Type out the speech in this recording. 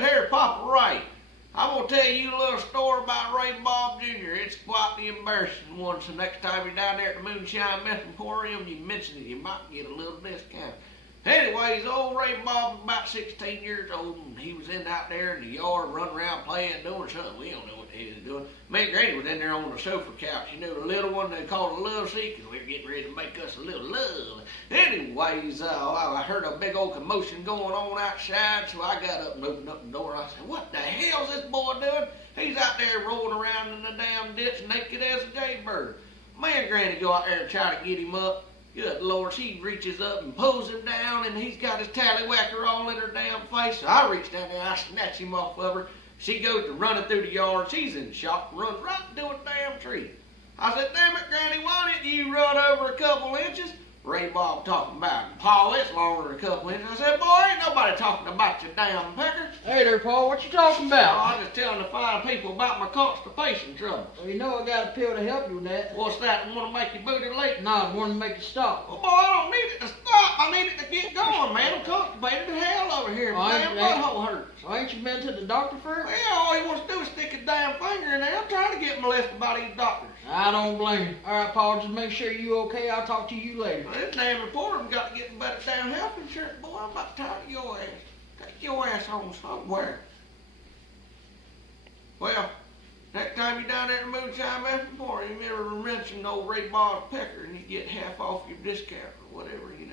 this here Papa Ray. I'm gonna tell you a little story about Ray Bob Jr. It's quite the embarrassing one, so next time you're down there at the Moonshine Meth Emporium, you mention it, you might get a little discount. Anyways, old Ray Bob was about 16 years old, and he was out there in the yard, running around playing, doing something. We don't know what he was doing. Me and Granny was in there on the sofa couch. You know, the little one they called a love seat, because we were getting ready to make us a little love. Anyways, I heard a big old commotion going on outside, so I got up and opened up the door. I said, what the hell's this boy doing? He's out there rolling around in the damn ditch naked as a jaybird. Me and Granny go out there and try to get him up. Good Lord, she reaches up and pulls him down, and he's got his tallywhacker all in her damn face. So I reach down there, I snatch him off of her. She goes to running through the yard. She's in shock, runs right into a damn tree. I said, damn it, Granny, why didn't you run over a couple inches? Ray Bob talking about, Paul, it's longer than a couple inches. I said, boy, ain't nobody talking about your damn pecker. Hey there, Paul, what you talking Oh, about? I'm just telling the fine people about my constipation trouble. Well, you know I got a pill to help you with that. What's that, want to make your booty leak? No, I want to make it stop. Well, boy, I don't need it to stop. I need it to get going, man. I'm constipated as hell over here. My damn butthole hurts. So ain't you been to the doctor first? Well, all he wants to do is stick his damn finger in there. I'm trying to get molested by these doctors. I don't blame you. All right, Paul, just make sure you okay. I'll talk to you later. Well, this damn reporter got to get better damn health insurance. Boy, I'm about tired of your ass. Take your ass home somewhere. Well, next time you're down there at the Moonshine Meth Emporium, you ever mention old Ray Bob's pecker and you get half off your discount or whatever, you know.